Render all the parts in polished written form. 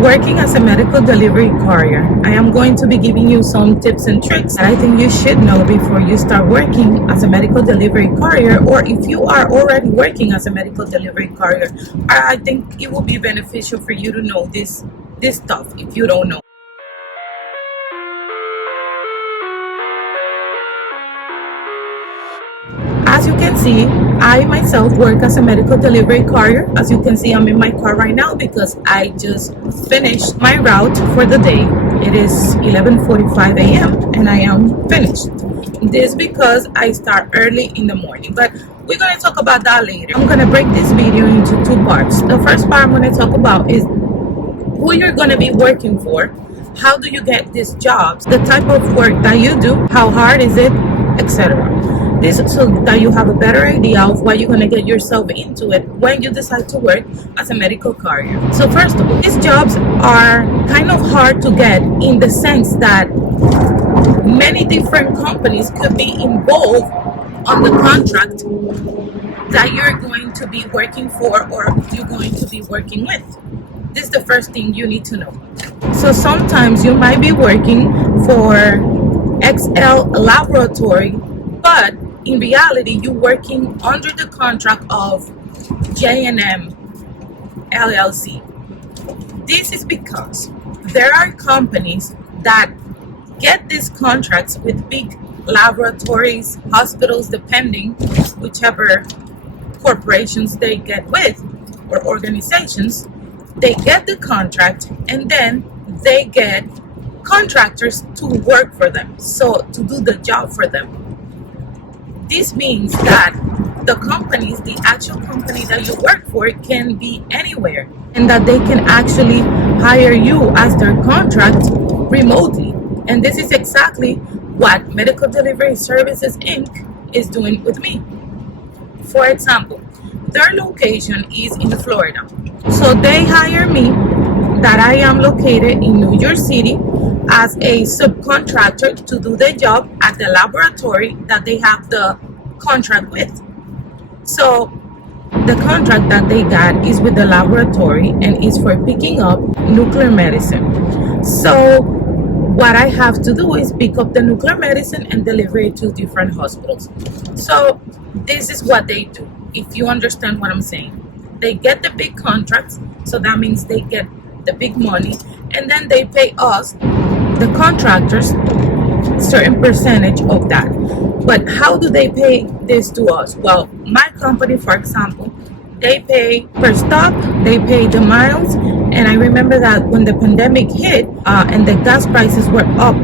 Working as a medical delivery courier, I am going to be giving you some tips and tricks that I think you should know before you start working as a medical delivery courier, or if you are already working as a medical delivery courier, I think it will be beneficial for you to know this stuff if you don't know. As you can see, I myself work as a medical delivery courier. As you can see, I'm in my car right now because I just finished my route for the day. It is 11:45 a.m. and I am finished. This because I start early in the morning, but we're going to talk about that later. I'm going to break this video into two parts. The first part I'm going to talk about is who you're going to be working for, how do you get these jobs, the type of work that you do, how hard is it, etc. This so that you have a better idea of what you're going to get yourself into it when you decide to work as a medical courier. So first of all, these jobs are kind of hard to get in the sense that many different companies could be involved on the contract that you're going to be working for or you're going to be working with. This is the first thing you need to know. So sometimes you might be working for XL Laboratory, but in reality, you're working under the contract of J&M LLC. This is because there are companies that get these contracts with big laboratories, hospitals, depending whichever corporations they get with or organizations. They get the contract and then they get contractors to work for them, so to do the job for them. This means that the companies, the actual company that you work for, can be anywhere and that they can actually hire you as their contract remotely. And this is exactly what Medical Delivery Services Inc. is doing with me. For example, their location is in Florida. So they hire me, that I am located in New York City, as a subcontractor to do the job at the laboratory that they have the contract with. So the contract that they got is with the laboratory and is for picking up nuclear medicine. So what I have to do is pick up the nuclear medicine and deliver it to different hospitals. So this is what they do, if you understand what I'm saying. They get the big contracts, so that means they get the big money, and then they pay us, the contractors, certain percentage of that. But how do they pay this to us? Well, my company, for example, they pay per stop, they pay the miles, and I remember that when the pandemic hit and the gas prices were up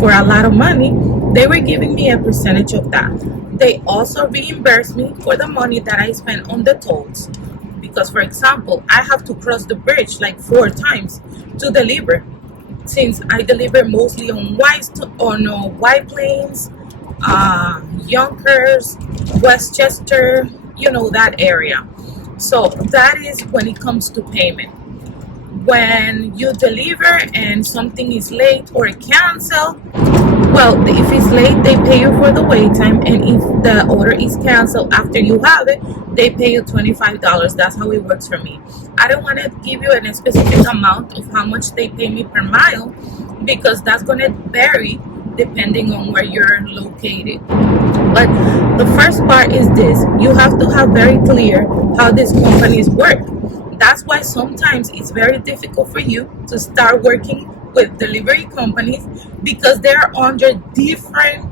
for a lot of money, they were giving me a percentage of that. They also reimburse me for the money that I spent on the tolls. Because, for example, I have to cross the bridge like 4 times to deliver, since I deliver mostly on White Plains, Yonkers, Westchester, that area. So that is when it comes to payment. When you deliver and something is late or canceled, well, if it's late, they pay you for the wait time, and if the order is canceled after you have it, they pay you $25. That's how it works for me. I don't want to give you a specific amount of how much they pay me per mile, because that's going to vary depending on where you're located. But the first part is this: you have to have very clear how these companies work. That's why sometimes it's very difficult for you to start working with delivery companies, because they're under different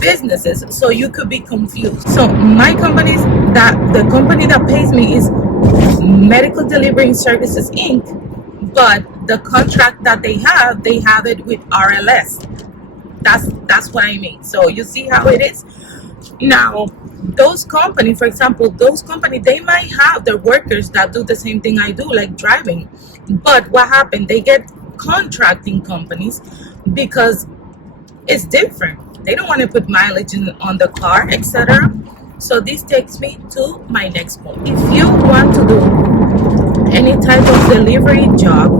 businesses, so you could be confused. So my companies, the company that pays me is Medical Delivery Services Inc., but the contract that they have it with RLS. That's what I mean. So you see how it is. Now, those companies, for example, they might have their workers that do the same thing I do, like driving. But what happened? They get contracting companies because it's different. They don't want to put mileage on the car, etc. So this takes me to my next point. If you want to do any type of delivery job,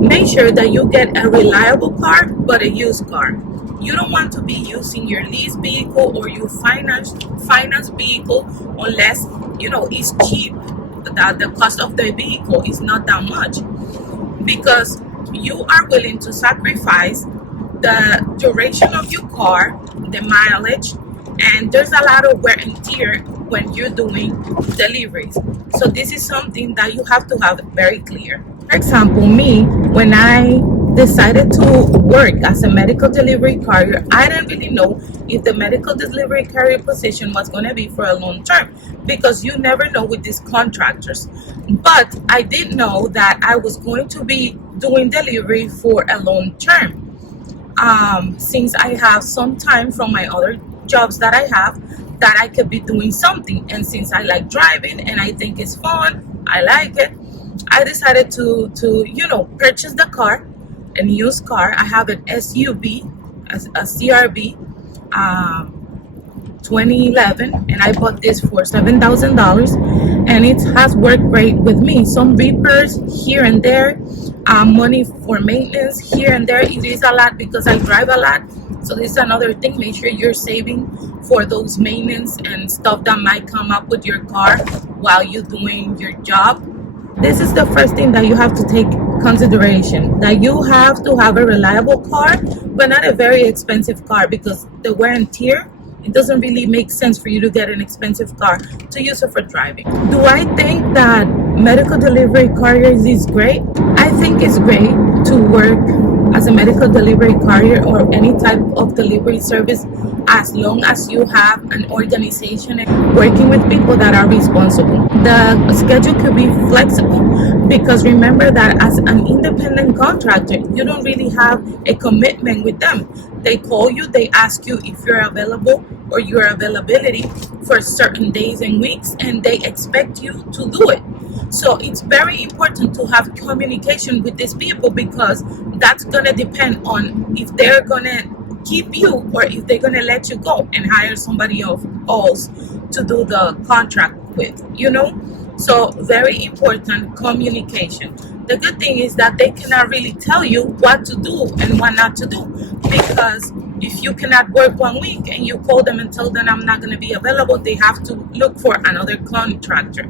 make sure that you get a reliable car, but a used car. You don't want to be using your lease vehicle or your finance vehicle unless it's cheap. That the cost of the vehicle is not that much. because you are willing to sacrifice the duration of your car, the mileage, and there's a lot of wear and tear when you're doing deliveries. So this is something that you have to have very clear. For example, me, when I decided to work as a medical delivery courier, I didn't really know if the medical delivery courier position was going to be for a long term, because you never know with these contractors. But I did know that I was going to be doing delivery for a long term. Since I have some time from my other jobs that I have, that I could be doing something, and since I like driving and I think it's fun, I like it, I decided to purchase the car, a used car. I have an SUV, a CRV, 2011, and I bought this for $7,000, and it has worked great with me. Some repairs here and there, money for maintenance here and there. It is a lot because I drive a lot, so this is another thing. Make sure you're saving for those maintenance and stuff that might come up with your car while you're doing your job. This is the first thing that you have to take consideration, that you have to have a reliable car, but not a very expensive car, because the wear and tear, it doesn't really make sense for you to get an expensive car to use it for driving. Do I think that medical delivery couriers is great? I think it's great to work as a medical delivery courier or any type of delivery service, as long as you have an organization and working with people that are responsible. The schedule could be flexible, because remember that as an independent contractor, you don't really have a commitment with them. They call you, they ask you if you're available or your availability for certain days and weeks, and they expect you to do it. So it's very important to have communication with these people, because that's going to depend on if they're going to keep you or if they're going to let you go and hire somebody else to do the contract with, So very important communication. The good thing is that they cannot really tell you what to do and what not to do, because if you cannot work 1 week and you call them and tell them I'm not going to be available, they have to look for another contractor.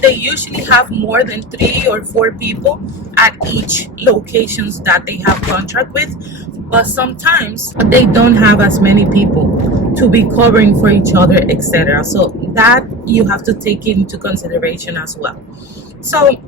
They usually have more than 3 or 4 people at each locations that they have contract with, but sometimes they don't have as many people to be covering for each other, etc. So that you have to take into consideration as well. So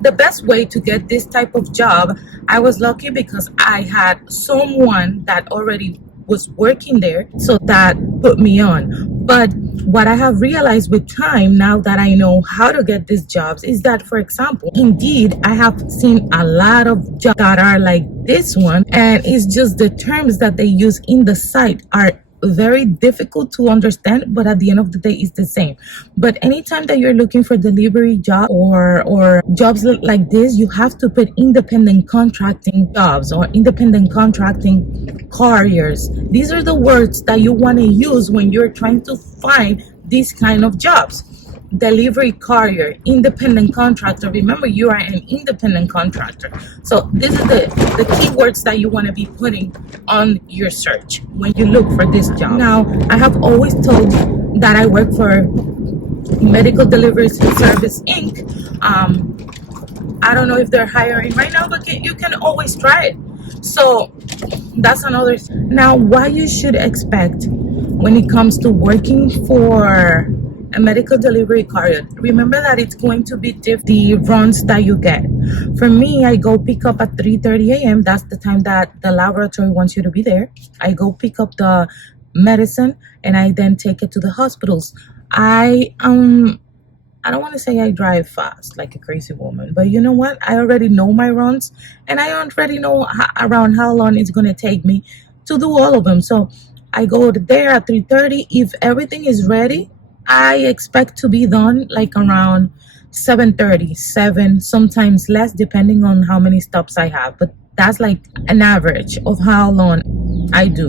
the best way to get this type of job, I was lucky because I had someone that already was working there, so that put me on. But what I have realized with time, now that I know how to get these jobs, is that, for example, Indeed, I have seen a lot of jobs that are like this one, and it's just the terms that they use in the site are very difficult to understand, but at the end of the day it's the same. But anytime that you're looking for delivery job or jobs like this, you have to put independent contracting jobs or independent contracting couriers. These are the words that you want to use when you're trying to find these kind of jobs. Delivery courier, independent contractor. Remember, you are an independent contractor. So this is the keywords that you want to be putting on your search when you look for this job. Now, I have always told that I work for Medical Delivery Service Inc. I don't know if they're hiring right now, but you can always try it. So that's another. Now, what you should expect when it comes to working for a medical delivery courier, remember that it's going to be different, the runs that you get. For me, I go pick up at 3:30 a.m. That's the time that the laboratory wants you to be there. I go pick up the medicine and I then take it to the hospitals. I don't want to say I drive fast like a crazy woman, but you know what? I already know my runs, and I already know around how long it's going to take me to do all of them. So I go there at 3:30. If everything is ready, I expect to be done like around 7:30, 7, sometimes less, depending on how many stops I have. But that's like an average of how long I do.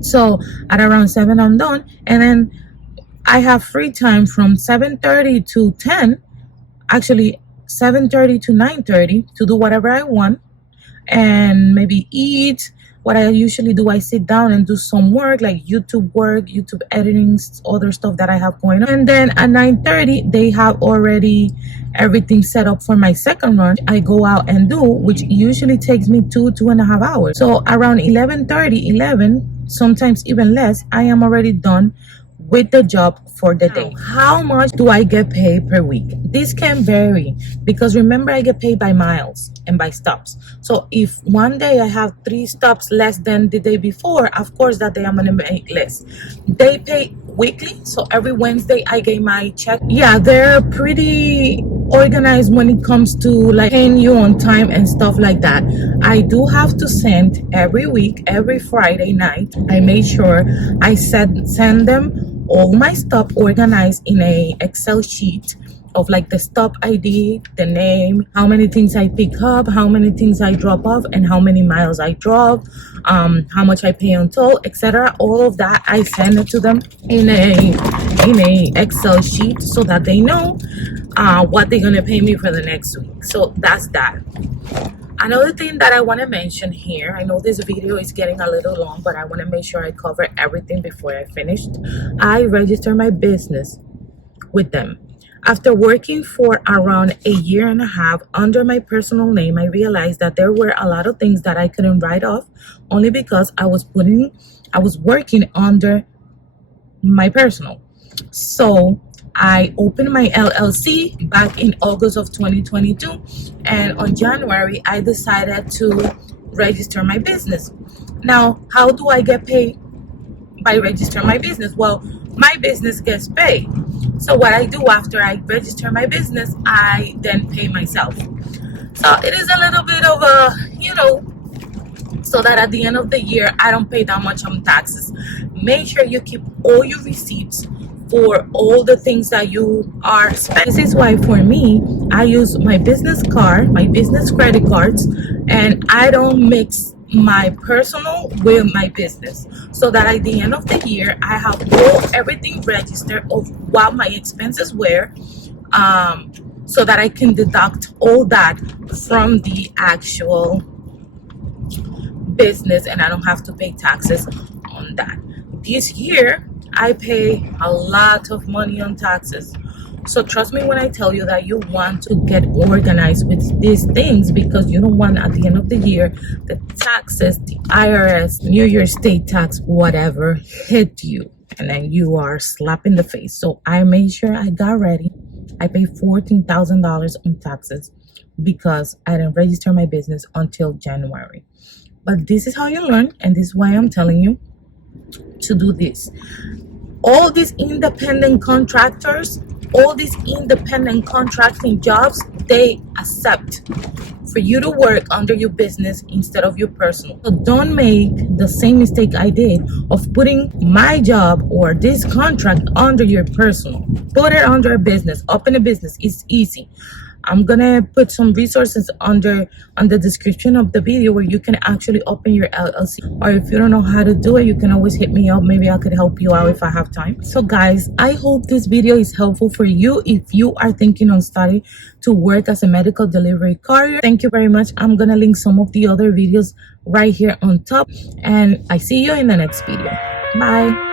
So at around 7, I'm done. And then I have free time from 7:30 to 10, actually 7:30 to 9:30, to do whatever I want and maybe eat, what I usually do, I sit down and do some work like YouTube editing, other stuff that I have going on. And then at 9:30, they have already everything set up for my second run. I go out and do, which usually takes me 2.5 hours. So around 11:30, 11, sometimes even less, I am already done with the job for the day. How much do I get paid per week? This can vary because remember, I get paid by miles and by stops. So if one day I have 3 stops less than the day before, of course that day I'm gonna make less. They pay weekly, so every Wednesday I get my check. Yeah, they're pretty organized when it comes to like paying you on time and stuff like that. I do have to send every week, every Friday night, I made sure I send them all my stuff organized in a Excel sheet of like the stop ID, the name, how many things I pick up, how many things I drop off, and how many miles I drove, how much I pay on toll, etc. All of that I send it to them in a Excel sheet so that they know what they're gonna pay me for the next week. So that's that. Another thing that I want to mention here, I know this video is getting a little long, but I want to make sure I cover everything before I finished. I registered my business with them. After working for around a year and a half under my personal name, I realized that there were a lot of things that I couldn't write off only because I was working under my personal. So I opened my LLC back in August of 2022, and on January I decided to register my business. Now, how do I get paid by registering my business? Well, my business gets paid. So what I do after I register my business, I then pay myself. So it is a little bit of a, so that at the end of the year I don't pay that much on taxes. Make sure you keep all your receipts for all the things that you are spending. This is why for me, I use my business card, my business credit cards, and I don't mix my personal with my business, so that at the end of the year I have everything registered of what my expenses were, so that I can deduct all that from the actual business and I don't have to pay taxes on that. This year I pay a lot of money on taxes. So trust me when I tell you that you want to get organized with these things, because you don't want at the end of the year the taxes, the IRS, New York State tax, whatever, hit you and then you are slapped in the face. So I made sure I got ready. I paid $14,000 on taxes because I didn't register my business until January. But this is how you learn, and this is why I'm telling you to do this. All these independent contractors, all these independent contracting jobs, they accept for you to work under your business instead of your personal. So don't make the same mistake I did of putting my job or this contract under your personal. Put it under a business. Open a business. It's easy. I'm gonna put some resources on the description of the video where you can actually open your LLC. Or if you don't know how to do it, you can always hit me up. Maybe I could help you out if I have time. So guys, I hope this video is helpful for you if you are thinking on starting to work as a medical delivery courier. Thank you very much. I'm gonna link some of the other videos right here on top, and I see you in the next video. Bye.